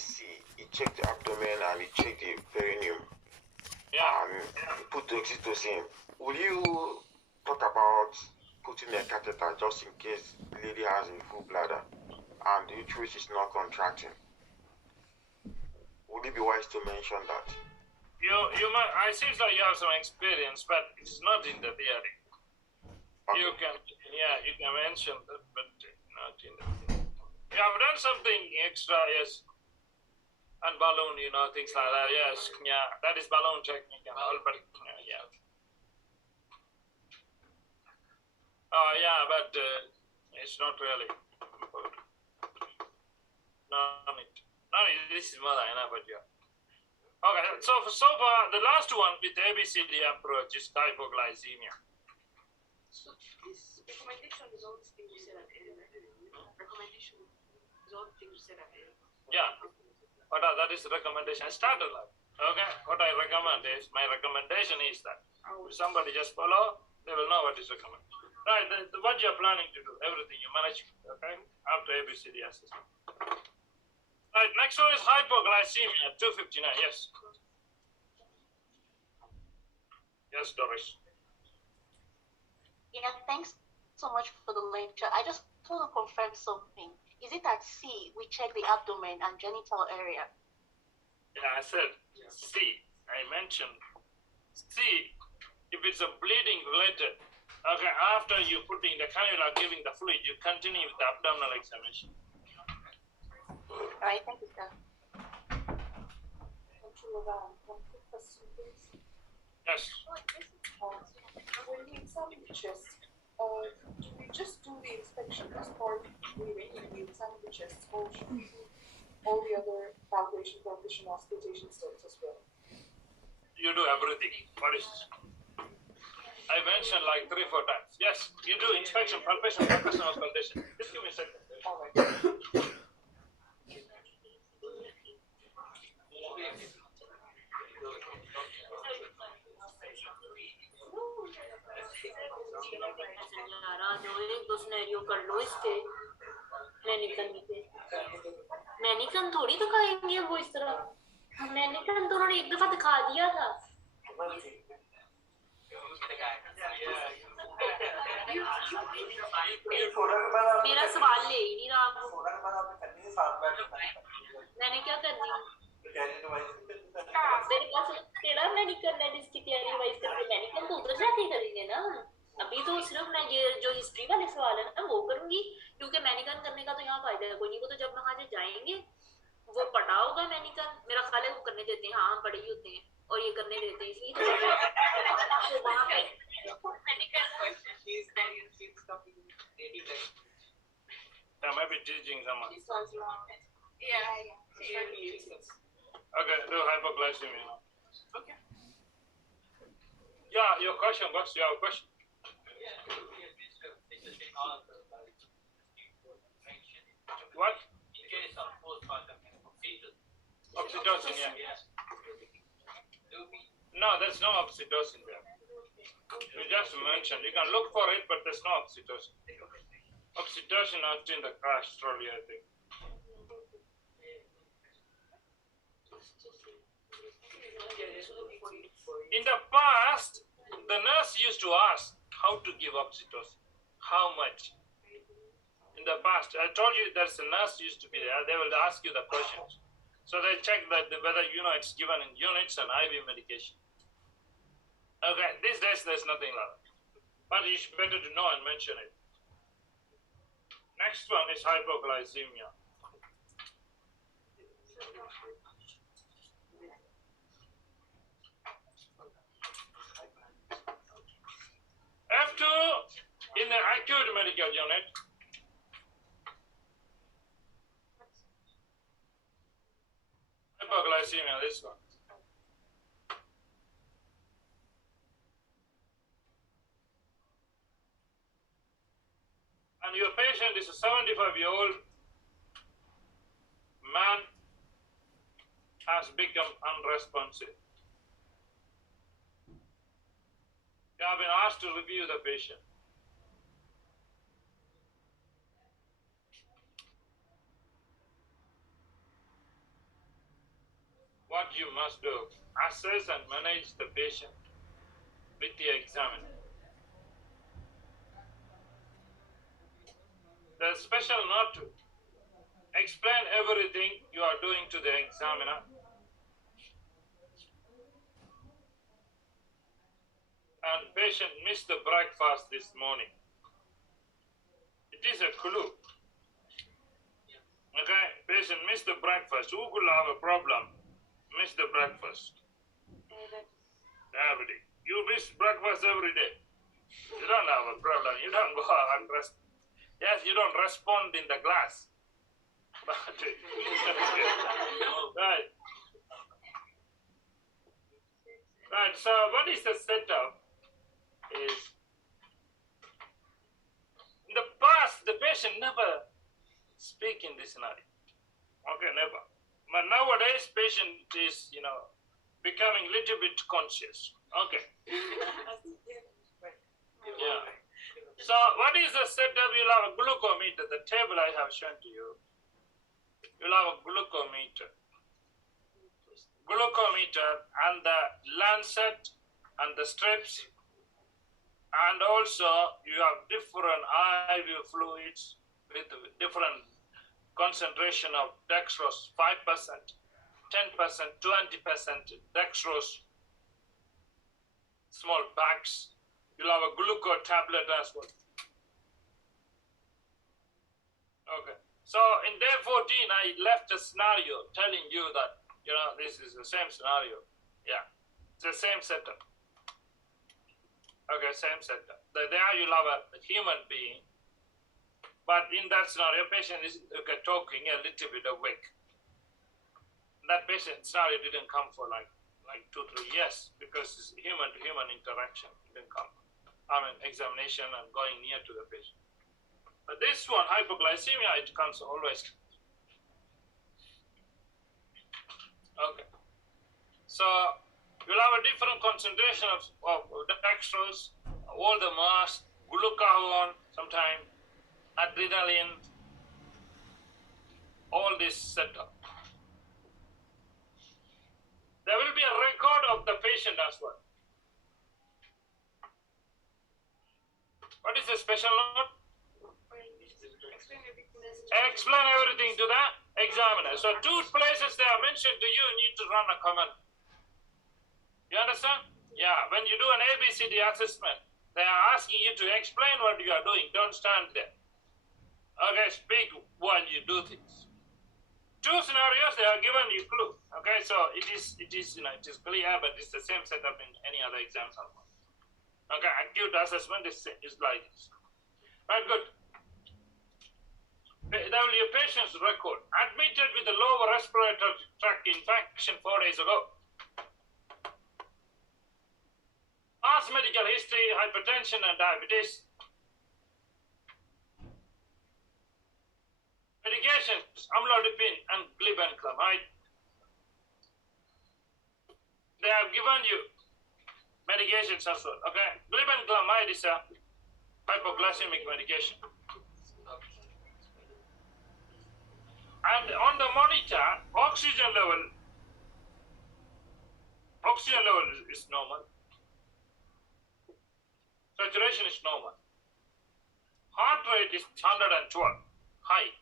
ABC, he checked the abdomen and he checked the perineum. Yeah. And he put the oxytocin. Will you talk about putting a catheter just in case the lady has a full bladder and the uterus is not contracting? Would it be wise to mention that? You might, I seems like you have some experience, but it's not in the theory. Okay. You can mention that, but not in the theory. You have done something extra, yes. And balloon, things like that, yes. Yeah, that is balloon technique and all, but yeah. Yeah, but it's not really important. No, this is more than enough, but yeah. Okay, so far, the last one with ABCD approach is hypoglycemia. So this recommendation is all the things you said at the end. Recommendation is all the things you said at the end. Yeah, that is the recommendation. I started like, okay, what I recommend is, my recommendation is that if somebody just follow, they will know what is recommended. Right, what you're planning to do, everything you manage, okay, after ABCD assessment. Right, next one is hypoglycemia, 259, yes. Yes, Doris. Yeah, thanks so much for the lecture. I just want to confirm something. Is it at C, we check the abdomen and genital area? Yeah, I said C. I mentioned C, if it's a bleeding related, okay, after you putting the cannula, giving the fluid, you continue with the abdominal examination. All right, thank you, sir. One quick question, please. Yes. When we examine the chest, do we just do the inspection as part of breathing when we examine the chest, or should we do all the other palpation, percussion, auscultation steps as well? You do everything. What is I mentioned like 3-4 times. Yes, you do inspection, palpation, percussion, auscultation. Just give me a second. All right. जो एक दो scenario कर लो इसके mannequin थोड़ी दिखाएंगे वो इस तरह मैनिकन तो उन्होंने एक दफा दिखा दिया था मेरा सवाल ले ही नहीं रहा मैंने क्या करनी मेरे पास तेरा मैनिकन है जिसकी तैयारी वाइज करके मैनिकन तो उधर जाके करेंगे ना अभी तो सिर्फ मैं ये जो हिस्ट्री वाले सवाल है ना वो करूंगी क्योंकि मैनिकन करने का तो यहाँ फायदा है कोई नहीं वो तो जब वहां जाएंगे वो पढ़ा होगा मैनिकन मेरा ख्याल है वो करने देते हैं हाँ पढ़े ही होते हैं और ये करने देते हैं इसलिए तो वहाँ पे I might be teaching someone. Okay, do hypoglycemia. Okay. Yeah, your question, what's your question? What? Oxytocin, yeah. No, there's no oxytocin there. You just mentioned, you can look for it, but there's no oxytocin. Oxytocin not in the crash trolley, I think. In the past, the nurse used to ask how to give oxytocin, how much. In the past, I told you there's a nurse used to be there. They will ask you the questions. So they check that whether it's given in units and IV medication. Okay, these days there's nothing like that. But it's better to know and mention it. Next one is hypoglycemia. F2 in the acute medical unit. Hypoglycemia, this one. And your patient is a 75-year-old man has become unresponsive. You have been asked to review the patient. what you must do, assess and manage the patient with the examiner. The special note to explain everything you are doing to the examiner. And patient missed the breakfast this morning. It is a clue. Okay, patient missed the breakfast. Who could have a problem? Miss the breakfast. Every day. You miss breakfast every day. You don't have a problem. You don't go and rest. Yes, you don't respond in the class. Right. Right. So what is the setup? Is in the past the patient never speak in this scenario. Okay, never. But nowadays patient is becoming a little bit conscious. Okay. Yeah. So what is the setup? You'll have a glucometer, the table I have shown to you. You'll have a glucometer. Glucometer and the lancet and the strips. And also you have different IV fluids with different concentration of dextrose, 5%, 10%, 20% dextrose, small packs. You'll have a glucose tablet as well. Okay. So in day 14, I left a scenario telling you that, this is the same scenario. Yeah. It's the same setup. Okay, same setup. There you'll have a human being. But in that scenario, patient is talking a little bit awake. That patient scenario didn't come for like 2-3 years because it's human-to-human interaction. It didn't come. Examination and going near to the patient. But this one, hypoglycemia, it comes always. Okay. So you'll have a different concentration of dextrose, all the mass, glucagon, sometimes adrenaline, all this setup. There will be a record of the patient as well. What is the special note? Explain everything to the examiner. So 2 places they are mentioned to you, need to run a comment. You understand? Yeah, when you do an ABCD assessment, they are asking you to explain what you are doing. Don't stand there. Okay, speak while you do things. 2 scenarios, they are given you clue. Okay, so it is clear, but it's the same setup in any other exams. Okay, acute assessment is like this. Right, good. There will be a patient's record. Admitted with a lower respiratory tract infection 4 days ago. Past medical history, hypertension and diabetes. Medications, amlodipine and glibenclamide. They have given you medications as well. Okay, glibenclamide is a hypoglycemic medication. And on the monitor, oxygen level is normal. Saturation is normal. Heart rate is 112, high.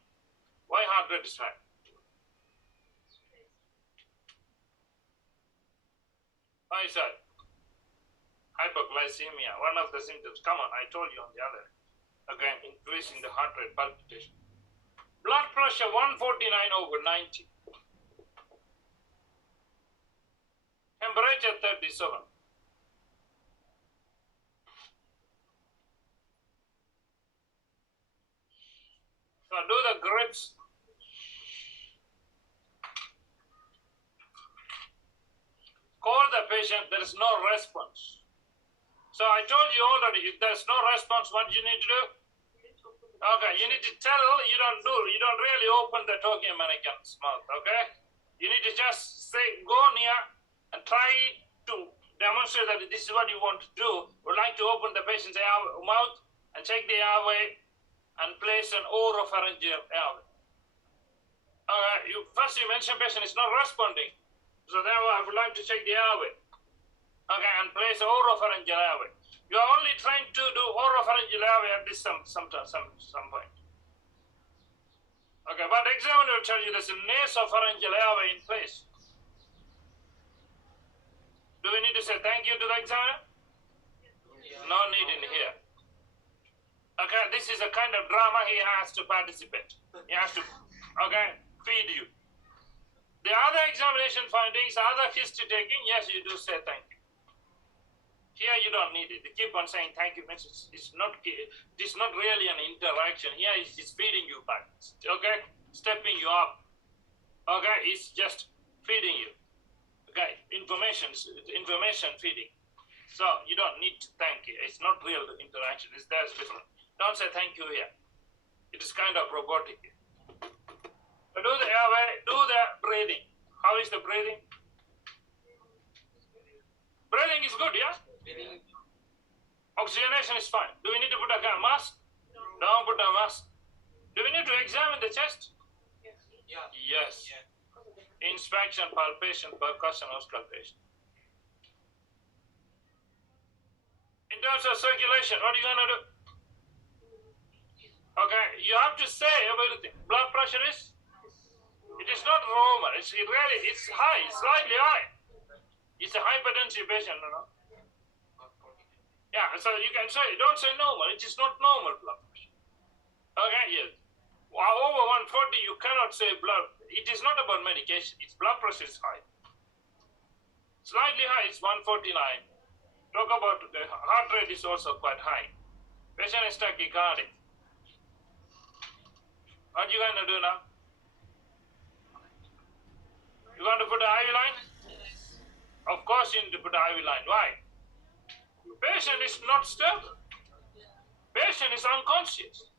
Why heart rate is high? Why is that? Hypoglycemia, one of the symptoms. Come on, I told you on the other. Again, increasing the heart rate, palpitation. Blood pressure 149/90. Temperature 37. So do the grips. Call the patient, there is no response. So I told you already, if there's no response, what you need to do? Okay, you need to tell, you don't really open the Tokyo American's mouth, okay? You need to just say, go near and try to demonstrate that this is what you want to do. Would like to open the patient's mouth and check the airway and place an oropharyngeal airway. First you mention patient is not responding. So therefore, I would like to check the airway. Okay, and place oropharyngeal airway. You are only trying to do oropharyngeal airway at this some point. Okay, but examiner will tell you there's a nasopharyngeal airway in place. Do we need to say thank you to the examiner? No need in here. Okay, this is a kind of drama he has to participate. He has to, okay, feed you. The other examination findings, other history taking, yes, you do say thank you. Here you don't need it. They keep on saying thank you means it's not really an interaction. Here it's feeding you back. Okay, stepping you up. Okay, it's just feeding you. Okay, information feeding. So you don't need to thank you. It's not real interaction. That's different. Don't say thank you here. It is kind of robotic. Do the airway, do the breathing. How is the breathing? Breathing is good, yeah? Oxygenation is fine. Do we need to put a mask? Don't put a mask. Do we need to examine the chest? Yes. Inspection, palpation, percussion, auscultation. In terms of circulation, what are you going to do? Okay, you have to say everything. Blood pressure is? It is not normal. It's high, it's slightly high. It's a hypertensive patient, you know. Yeah, so you can say, don't say normal. It is not normal blood pressure. Okay, yes. Over 140, you cannot say blood. It is not about medication. Its blood pressure is high. Slightly high, it's 149. Talk about the heart rate is also quite high. Patient is tachycardic. What you going to do now? You want to put an IV line? Of course you need to put an IV line. Why? Patient is not stable. Patient is unconscious.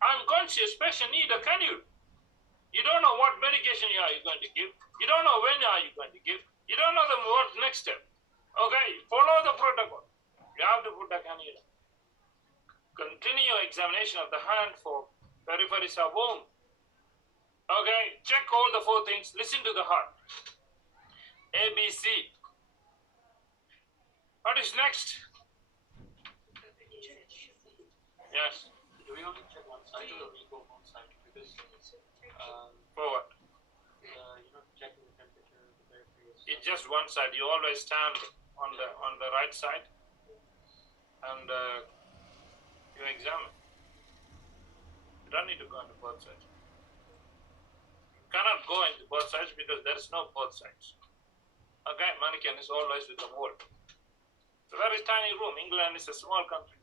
Unconscious patient need a cannula. You don't know what medication you are going to give. You don't know when are you going to give. You don't know what next step. Okay, follow the protocol. You have to put the cannula. Continue examination of the hand for peripheries of womb. Okay, check all the 4 things. Listen to the heart. ABC. What is next? Yes. Do we only check one side or do we go both sides? Because For what? checking the temperature, the periphery. It's just one side. You always stand on the right side and you examine. You don't need to go into both sides. You cannot go into both sides because there is no both sides. Okay, mannequin is always with the wall. It's a very tiny room. England is a small country.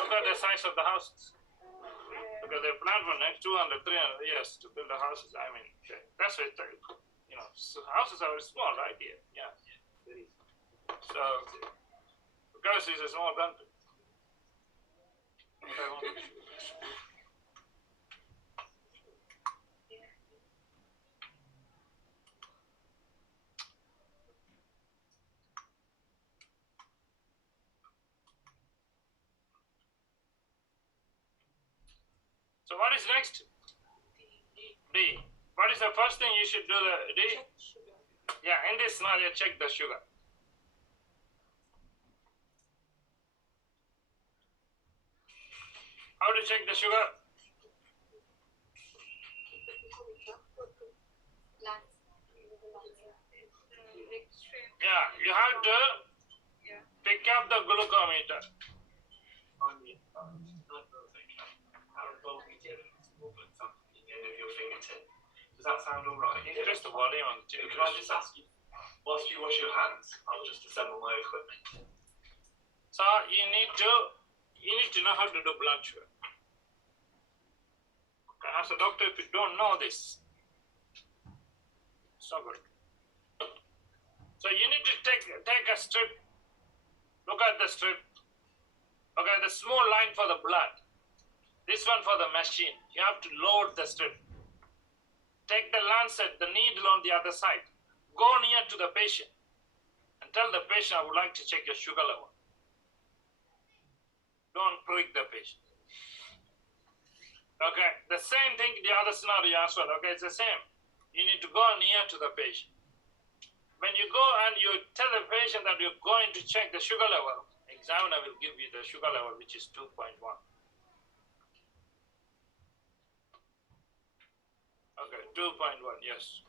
Look at the size of the houses. Because they planned for next 200, 300 years to build the houses. I mean, that's what, so houses are very small, right here. Yeah. So, because it's a small country. So what is next? D. What is the first thing you should do? The D? Yeah, in this scenario, check the sugar. How to check the sugar? Yeah, you have to pick up the glucometer. Does that sound all right? Increase the volume on the tube. Can I just ask you, whilst you wash your hands, I'll just assemble my equipment. So you need to know how to do blood sugar. Okay, as a doctor, if you don't know this, it's not good. So you need to take a strip. Look at the strip. Okay, the small line for the blood. This one for the machine. You have to load the strip. Take the lancet, the needle on the other side. Go near to the patient and tell the patient, I would like to check your sugar level. Don't prick the patient. Okay, the same thing, the other scenario as well. Okay, it's the same. You need to go near to the patient. when you go and you tell the patient that you're going to check the sugar level, examiner will give you the sugar level, which is 2.1. Okay, 2.1, yes.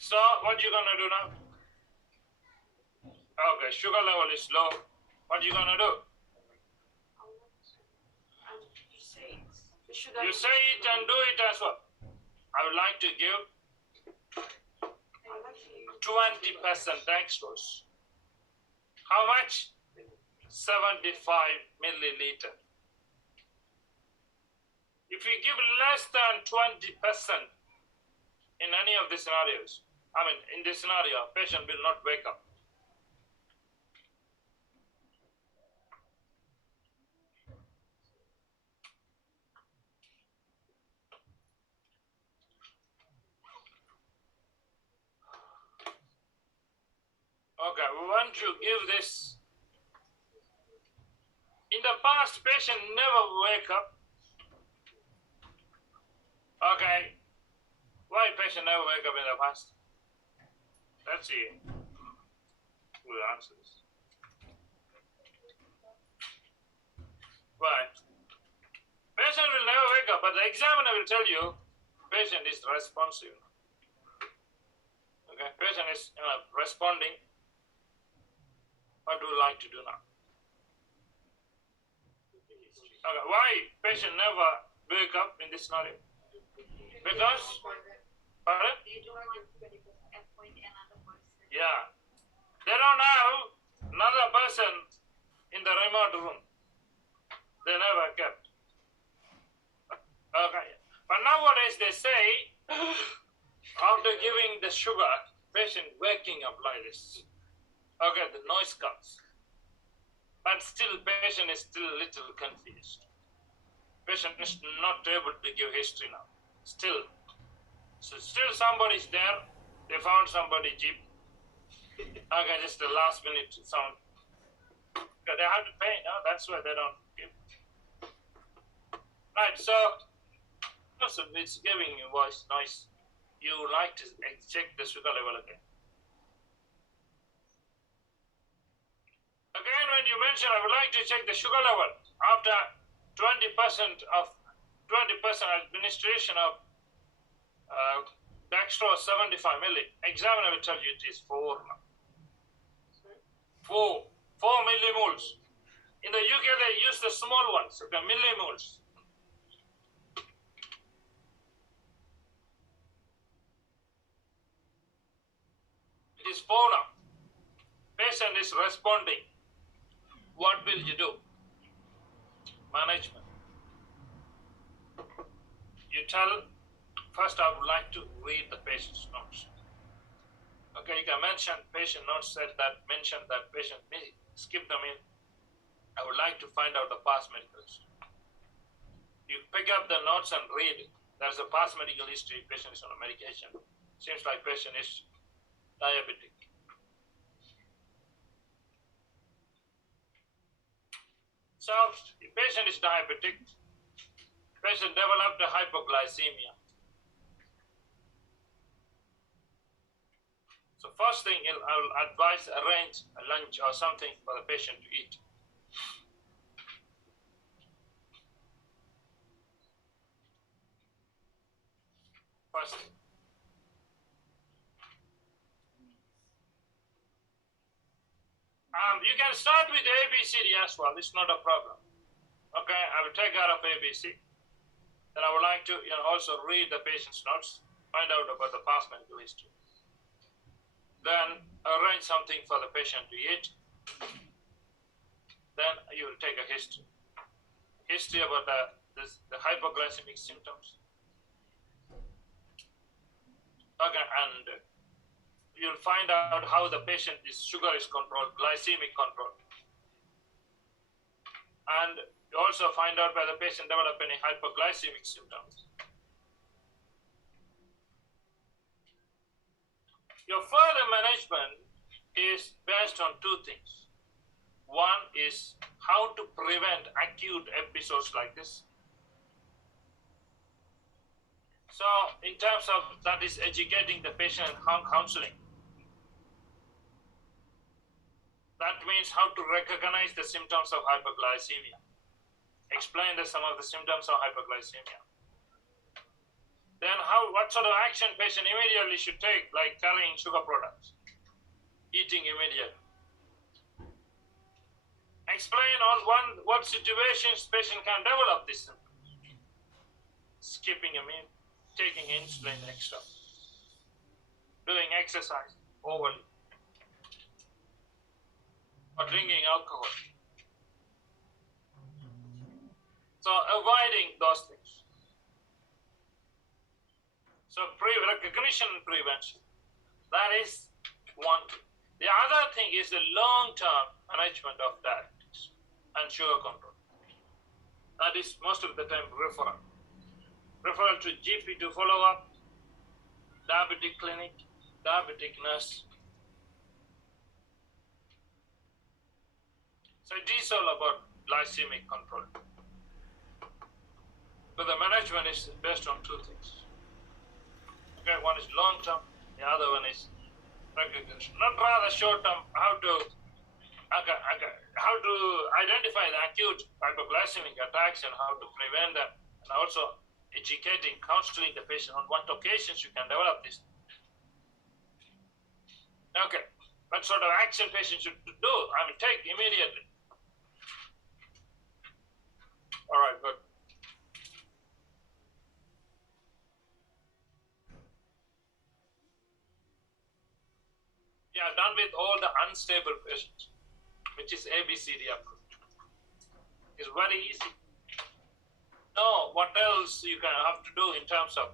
So what you gonna do now? Okay, sugar level is low. What you gonna do? You say it and do it as well. I would like to give 20% dextrose. How much? 75 milliliter. If you give less than 20% in any of the scenarios, I mean, in this scenario, patient will not wake up. Okay, we want to give this. In the past, patient never wake up. Okay, why patient never wake up in the past? Let's see who will answer this. Why? Patient will never wake up, but the examiner will tell you patient is responsive. Okay, patient is responding. What do you like to do now? Okay, why patient never wake up in this scenario? Because, pardon? Yeah, they don't have another person in the remote room. They never kept. Okay, but nowadays they say after giving the sugar, patient waking up like this. Okay, the noise comes. But still, patient is still a little confused. Patient is not able to give history now. Still. So still somebody's there. They found somebody cheap. Okay, just the last minute sound. They have to pay, no? That's why they don't give. Right, so it's giving you voice noise. You like to check the sugar level again. Again, when you mention, I would like to check the sugar level after 20% administration of dextrose 75 milli. Examiner will tell you it is 4 now. 4 millimoles. In the UK, they use the small ones, okay, millimoles. It is 4 now. Patient is responding. What will you do? Management. You tell, first I would like to read the patient's notes. Okay, you can mention patient notes mention that patient may skip them in. I would like to find out the past medical history. You pick up the notes and read it. There's a past medical history, patient is on a medication. Seems like patient is diabetic. So, the patient is diabetic. Patient developed a hypoglycemia. So first thing, I will advise arrange a lunch or something for the patient to eat. First thing. You can start with ABCD as well. It's not a problem. Okay, I will take care of ABC. Then I would like to also read the patient's notes, find out about the past medical history. Then arrange something for the patient to eat. Then you will take a history. History about the hypoglycemic symptoms. Okay, and you'll find out how the patient sugar is controlled, glycemic control. And you also find out whether the patient develop any hypoglycemic symptoms. Your further management is based on 2 things. One is how to prevent acute episodes like this. So in terms of that is educating the patient and counseling. That means how to recognize the symptoms of hypoglycemia. Explain some of the symptoms of hypoglycemia. Then what sort of action patient immediately should take, like carrying sugar products, eating immediately. Explain on what situations patient can develop this symptom. Skipping a meal, taking insulin extra, doing exercise overly, or drinking alcohol. So avoiding those things. So recognition and prevention. That is one thing. The other thing is the long-term management of diabetes and sugar control. That is most of the time referral. Referral to GP to follow up, diabetic clinic, diabetic nurse. So it is all about glycemic control. But the management is based on two things. Okay, one is long term, the other one is recognition. Not rather short term, how to identify the acute hypoglycemic attacks and how to prevent them, and also educating, counseling the patient on what occasions you can develop this. Okay, what sort of action patient should do? Take immediately. All right, good. Yeah, done with all the unstable patients, which is ABCD approach. It's very easy. Now, what else you can have to do in terms of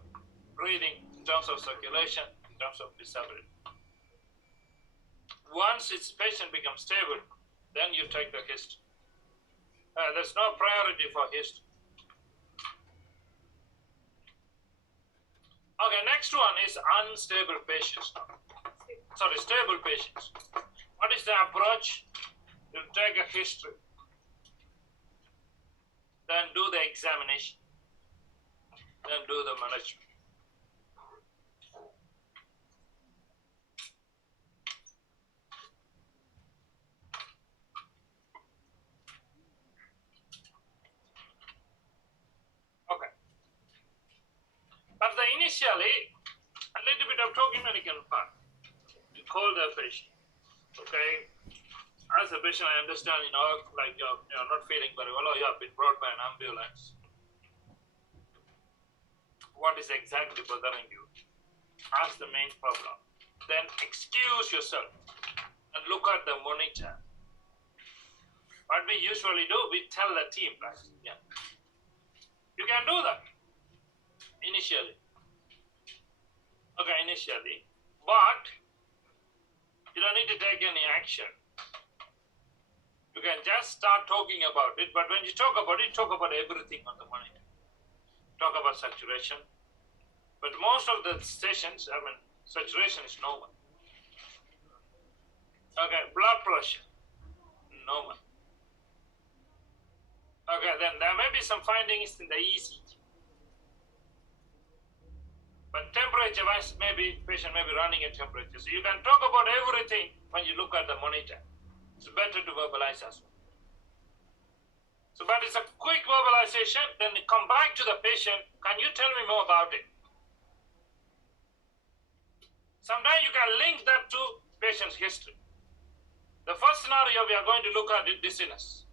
breathing, in terms of circulation, in terms of disability? Once its patient becomes stable, then you take the history. There's no priority for history. Okay, next one is unstable patients now. Sorry, stable patients. What is the approach? You take a history, then do the examination, then do the management. Okay. But initially, a little bit of talking medical part. You call the patient. Okay. As a patient, I understand, like you're not feeling very well, or you have been brought by an ambulance. What is exactly bothering you? Ask the main problem. Then excuse yourself and look at the monitor. What we usually do, we tell the team, right? Yeah. You can do that initially. Okay, initially. But you don't need to take any action. You can just start talking about it, but when you talk about it, talk about everything on the monitor. Talk about saturation. But most of the stations, saturation is normal. Okay, blood pressure, normal. Okay, then there may be some findings in the ECG. But temperature wise, patient may be running a temperature. So you can talk about everything when you look at the monitor. It's better to verbalize as well. So, but it's a quick verbalization, then you come back to the patient. Can you tell me more about it? Sometimes you can link that to patient's history. The first scenario we are going to look at is dizziness.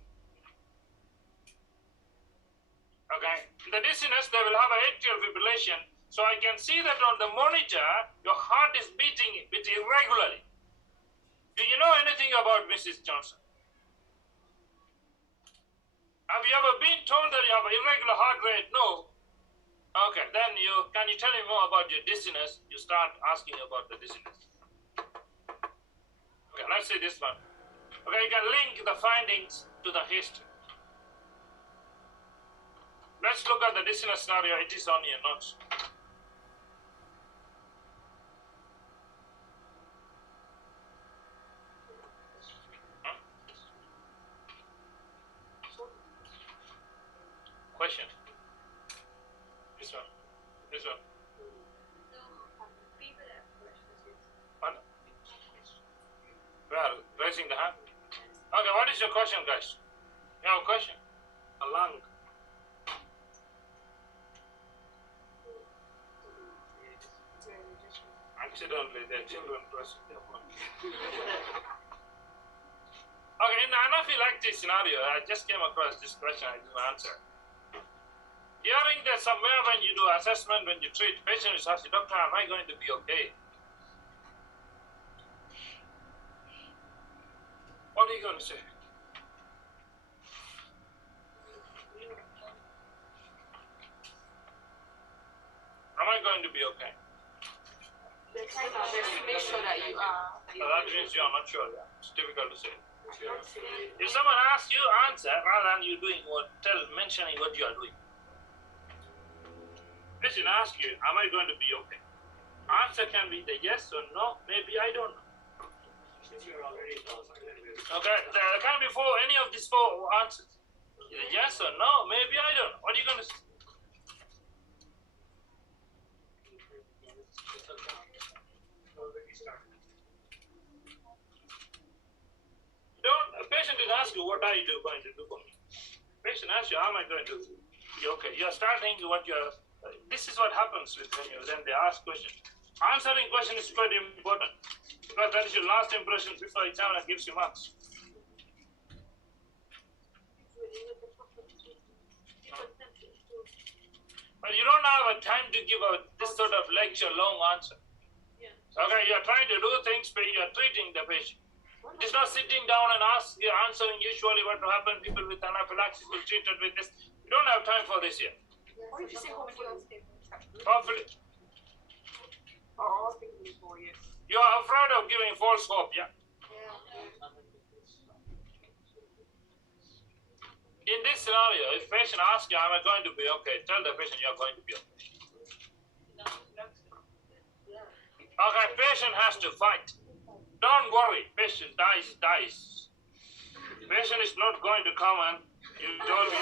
Okay, in the dizziness, they will have an atrial fibrillation. So I can see that on the monitor, your heart is beating a bit irregularly. Do you know anything about Mrs. Johnson? Have you ever been told that you have an irregular heart rate? No. Okay, then can you tell me more about your dizziness? You start asking about the dizziness. Okay, let's see this one. Okay, you can link the findings to the history. Let's look at the dizziness scenario. It is on your notes. Question. This one. question, guys? You have a question? A lung. Accidentally, their children pressed their phone. Okay, in the anaphylaxis scenario, I just came across this question I didn't answer. During that somewhere when you do assessment, when you treat patients, you ask the doctor, am I going to be okay? What are you going to say? Am I going to be okay? They're trying their best to make sure that you are. So that means you are not sure. Yeah. It's difficult to say. If someone asks you, answer rather than you doing what, mentioning what you are doing. Person asks you, am I going to be okay? Answer can be the yes or no, maybe I don't know. Okay, there can be any of these four answers. Either yes or no, maybe I don't know. What are you going to say? A patient will ask you, what are you going to do for me? Patient asks you, how am I going to be okay? You are starting what you are. This is what happens with when they ask questions. Answering question is quite important because that is your last impression before examiner gives you marks. But you don't have a time to give this sort of lecture long answer. Okay, you are trying to do things, but you are treating the patient. It is not sitting down and answering usually what will happen. People with anaphylaxis will treat it with this. You don't have time for this here. What did you say hopefully? Hopefully. Oh, before, yes. You are afraid of giving false hope, yeah? In this scenario, if patient asks you, am I going to be okay? Tell the patient you are going to be okay. Okay, patient has to fight. Don't worry, patient dies. Patient is not going to come and you told me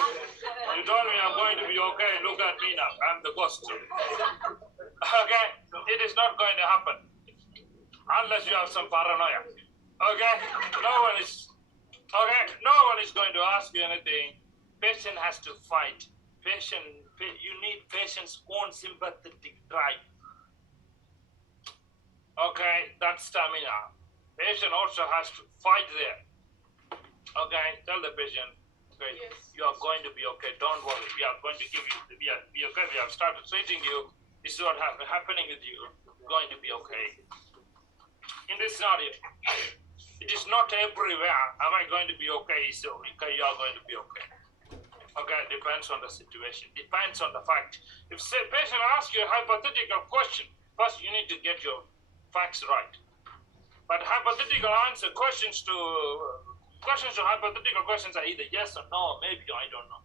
I'm going to be okay. Look at me now, I'm the ghost. Okay, it is not going to happen unless you have some paranoia. Okay, no one is going to ask you anything. Patient has to fight. You need patient's own sympathetic drive. Okay, that's stamina. Patient also has to fight there. Okay, tell the patient, okay, yes. You are going to be okay. Don't worry. We are going to give you. Be okay. We have started treating you. This is what happening with you. You're going to be okay. In this scenario, it is not everywhere. Am I going to be okay? So okay, you are going to be okay. Okay, depends on the situation. Depends on the fact. If say patient asks you a hypothetical question, first you need to get your facts right. But hypothetical answer questions to hypothetical questions are either yes or no, maybe I don't know.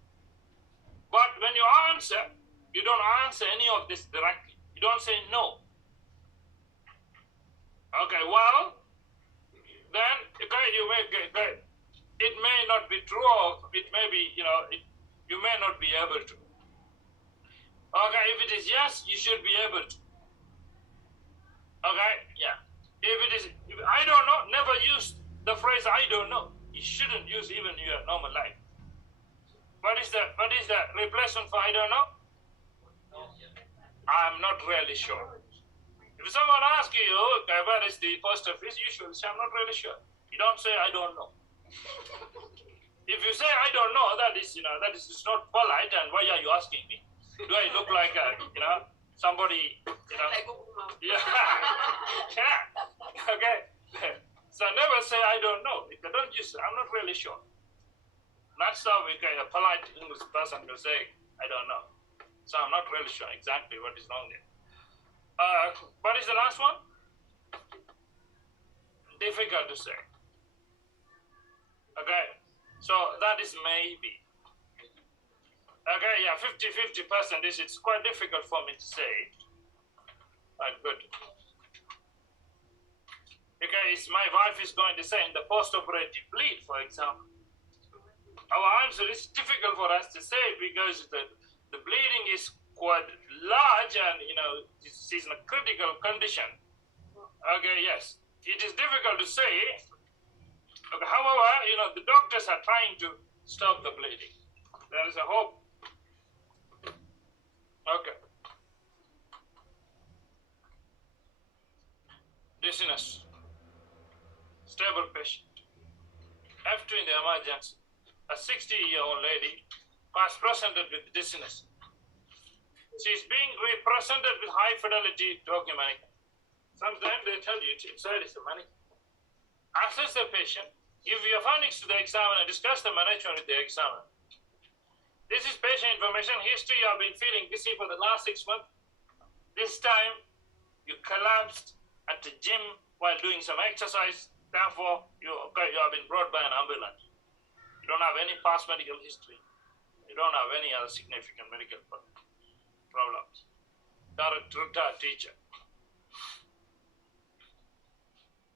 But when you answer, you don't answer any of this directly. You don't say no. Okay, well, then okay, you may get it may not be true, or it may be, you may not be able to. Okay, if it is yes, you should be able to. Okay, yeah. If I don't know, never use the phrase I don't know. You shouldn't use even in your normal life. What is the replacement for I don't know? I'm not really sure. If someone asks you, okay, where is the post office, you should say, I'm not really sure. You don't say I don't know. If you say I don't know, that is not polite, and why are you asking me? Do I look like somebody, yeah. Yeah. Okay. So never say I don't know. If you don't use I'm not really sure. That's how we get a polite English person to say I don't know. So I'm not really sure exactly what is wrong there. What is the last one? Difficult to say. Okay. So that is maybe. Okay, yeah, 50-50% it's quite difficult for me to say. But good. Okay, my wife is going to say in the post-operative bleed, for example. Our answer is difficult for us to say because the bleeding is quite large and, she's in a critical condition. Okay, yes. It is difficult to say Okay, however, the doctors are trying to stop the bleeding. There is a hope. Okay. Dizziness. Stable patient. F2 in the emergency. A 60-year-old lady was presented with dizziness. She is being represented with high fidelity Tokyo mannequin. Sometimes they tell you inside is a mannequin. Assess the patient. Give your findings to the examiner. Discuss the management with the examiner. This is patient information. History, you have been feeling dizzy for the last 6 months. This time, you collapsed at the gym while doing some exercise. Therefore, you have been brought by an ambulance. You don't have any past medical history. You don't have any other significant medical problems. You are a retired teacher.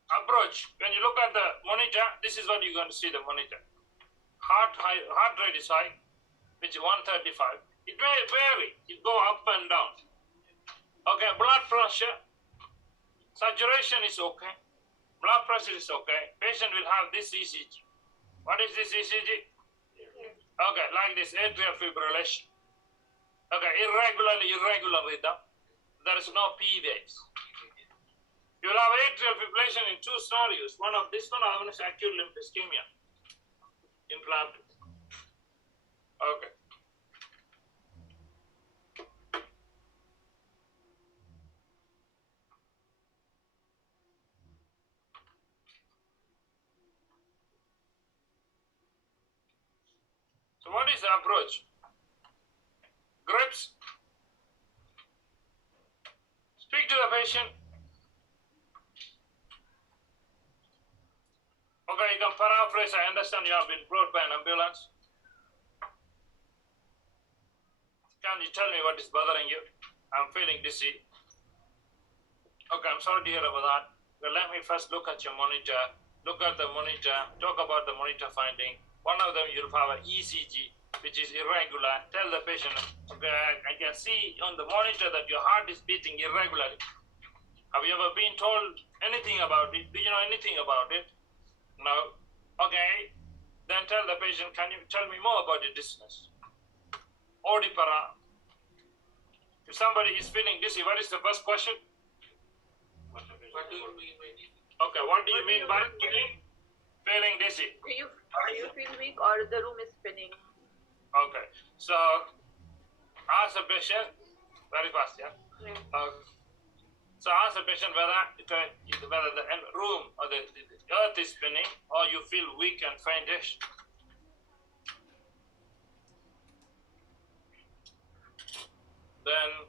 Approach. When you look at the monitor, this is what you're going to see the monitor. Heart rate is high, which is 135. It may vary. It go up and down. Okay, blood pressure. Saturation is okay. Blood pressure is okay. Patient will have this ECG. What is this ECG? Okay, like this, atrial fibrillation. Okay, irregular rhythm. There is no P waves. You will have atrial fibrillation in 2 scenarios. One of this one is acute limb ischemia. Implanted. Okay. So what is the approach? Grips. Speak to the patient. Okay, you can paraphrase. I understand you have been brought by an ambulance. Can you tell me what is bothering you? I'm feeling dizzy. Okay, I'm sorry to hear about that. Well, let me first look at your monitor. Look at the monitor. Talk about the monitor finding. One of them, you'll have an ECG, which is irregular. Tell the patient, okay, I can see on the monitor that your heart is beating irregularly. Have you ever been told anything about it? Do you know anything about it? No. Okay. Then tell the patient, can you tell me more about your dizziness? Odipara. If somebody is feeling dizzy, what is the first question? What do you mean? Okay, what do you mean by feeling dizzy? Do you feel weak or the room is spinning? Okay, so ask the patient, very fast, yeah? So ask the patient whether the room or the earth is spinning or you feel weak and faintish. Then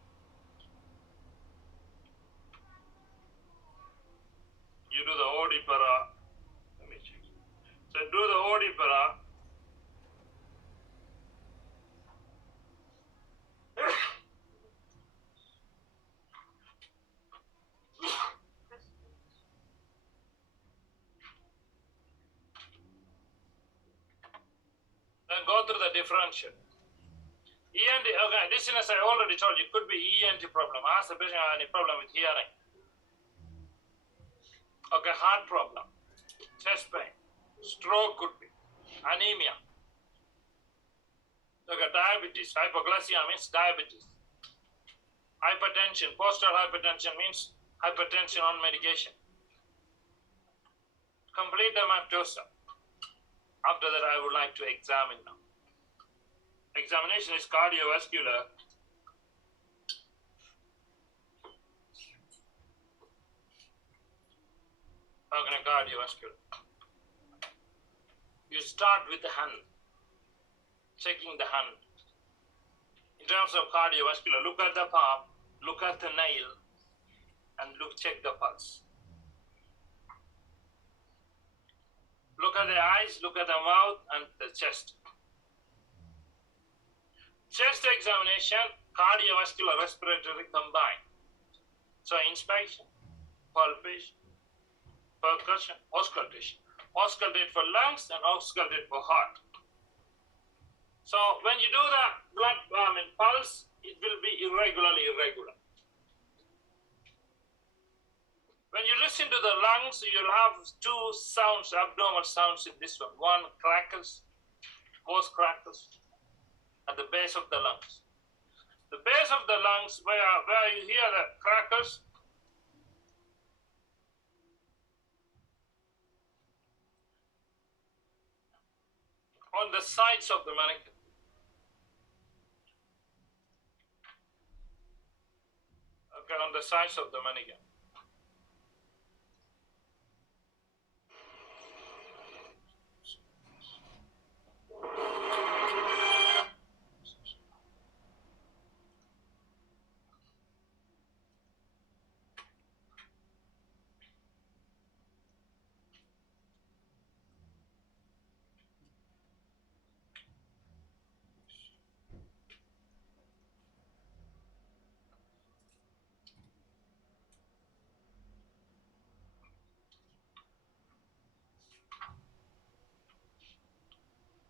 you do the Odipara. Let me check. So do the Odipara. Then go through the differential. ENT, okay, dizziness I already told you could be ENT problem. Ask the patient any problem with hearing. Okay, heart problem, chest pain, stroke could be, anemia. Okay, diabetes, hypoglycemia means diabetes. Hypertension, postural hypertension means hypertension on medication. Complete dermatosa. After that, I would like to examine now. Examination is cardiovascular. Okay, cardiovascular. You start with the hand, checking the hand. In terms of cardiovascular, look at the palm, look at the nail, and check the pulse. Look at the eyes, look at the mouth, and the chest. Chest examination, cardiovascular, respiratory combined. So inspection, palpation, percussion, auscultation. Auscultate for lungs and auscultate for heart. So when you do the pulse, it will be irregular. When you listen to the lungs, you'll have two sounds, abnormal sounds in this one. One crackles, ghost crackles, at the base of the lungs. The base of the lungs, where you hear the crackles, on the sides of the mannequin. Okay, on the sides of the mannequin.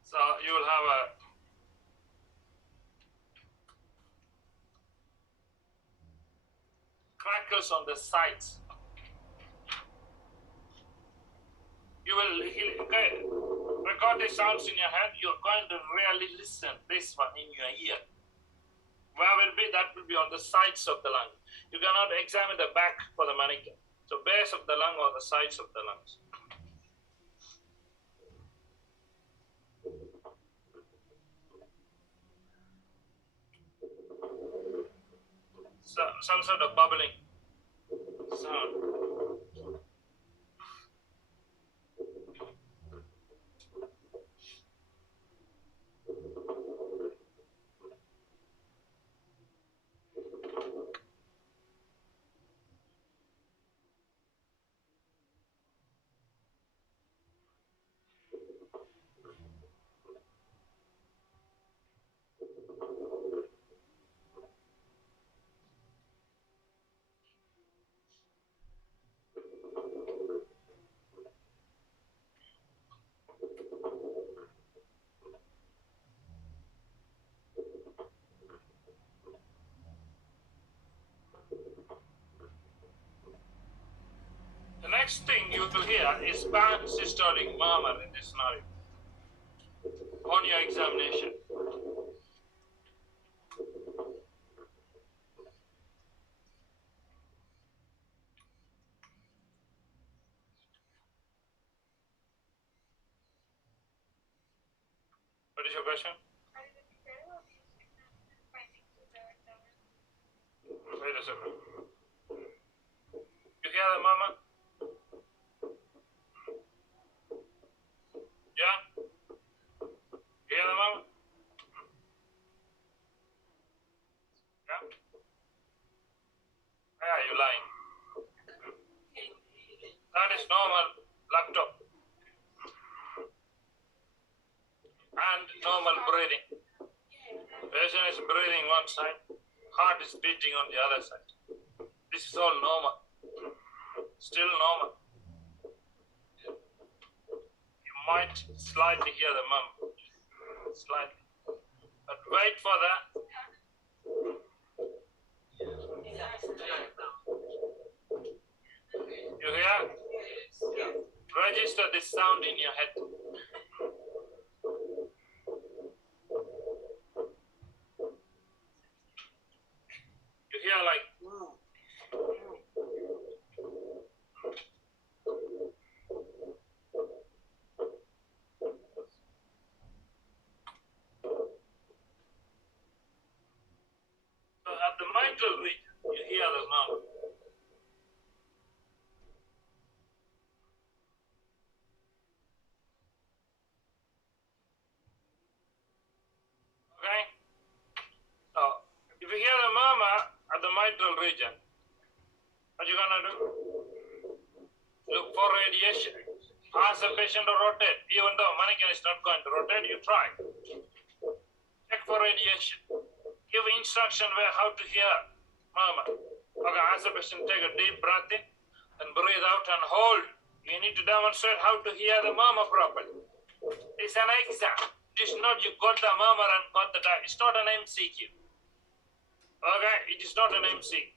So you will have a crackles on the sides. You will record the sounds in your head. You're going to really listen this one in your ear. Where will be? That will be on the sides of the lung. You cannot examine the back for the mannequin. So base of the lung or the sides of the lungs. So, some sort of bubbling sound. The next thing you will hear is pan-systolic murmur in this scenario on your examination. What is your question? Wait a second. You hear the murmur? Yeah? You hear the murmur? Yeah? Where are you lying? That is normal laptop. And normal breathing. Patient is breathing one side, heart is beating on the other side. This is all normal. Still normal. You might slightly hear the murmur. Slightly. But wait for that. You hear? Register this sound in your head. You hear like so at the mitral region, you hear the murmur. Okay? So if you hear the murmur at the mitral region, what you gonna do? Look for radiation. Ask the patient to rotate. Even though mannequin is not going to rotate, you try. Check for radiation. Give instruction where how to hear murmur. Okay, ask the patient take a deep breath in and breathe out and hold. You need to demonstrate how to hear the murmur properly. It's an exam. It is not you got the murmur and got the dive. It's not an MCQ. Okay, it is not an MCQ.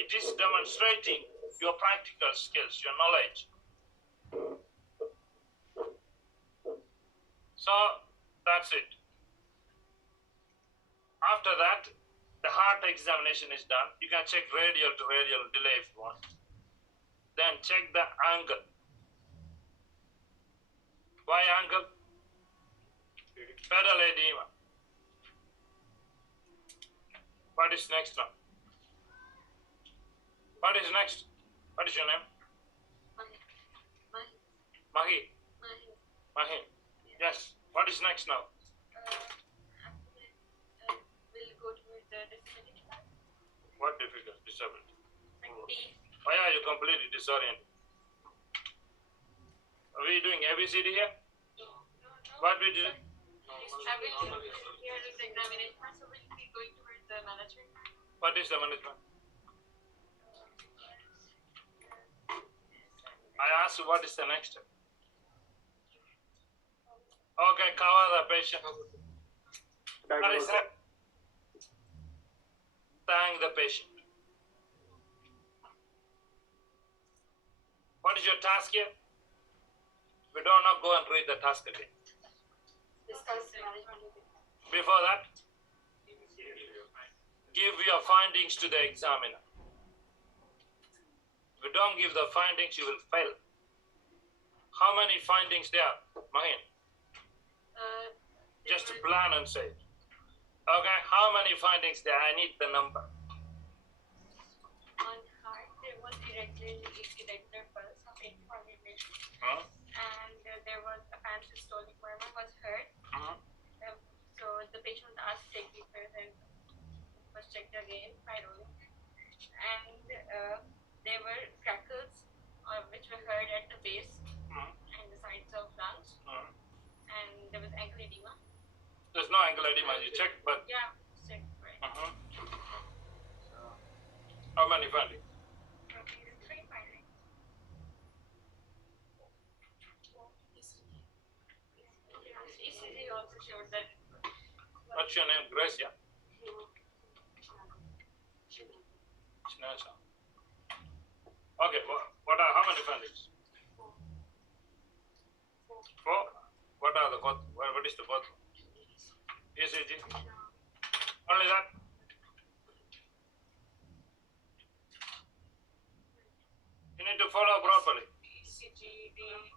It is demonstrating your practical skills, your knowledge. So that's it. After that, the heart examination is done. You can check radial to radial delay if you want. Then check the angle. Why angle? Pedal edema. What is next one? What is next? What is your name? Mahi. Mahi. Yes. What is next now? We'll go to the disability. What difficult? Disability. Why are you completely disoriented? Are we doing ABCD here? What we did? Here is examination, so we'll be going towards the management. What is the management? I asked you what is the next step. Okay, cover the patient. What is that? Thank the patient. What is your task here? We don't know, go and read the task again. Discuss management. Before that, give your findings to the examiner. If you don't give the findings, you will fail. How many findings there are, Mahin? Just plan and say. Okay, how many findings there? I need the number. On heart, there was irregular pulse of 8.8 millimeters. And there was a pan-systolic murmur was heard. So the patient was asked to take deeper and was checked again by rolling. And there were crackles which were heard at the base and the sides of lungs. And there was ankle edema. There's no ankle edema, you checked, but... Yeah, checked, right. How many findings? 3 findings. ECG also showed that. What's your name? Gracia? Chinasa. Okay, how many findings? 4? What are the fourth? What is the fourth? ECG? Only that? You need to follow properly. ECG, the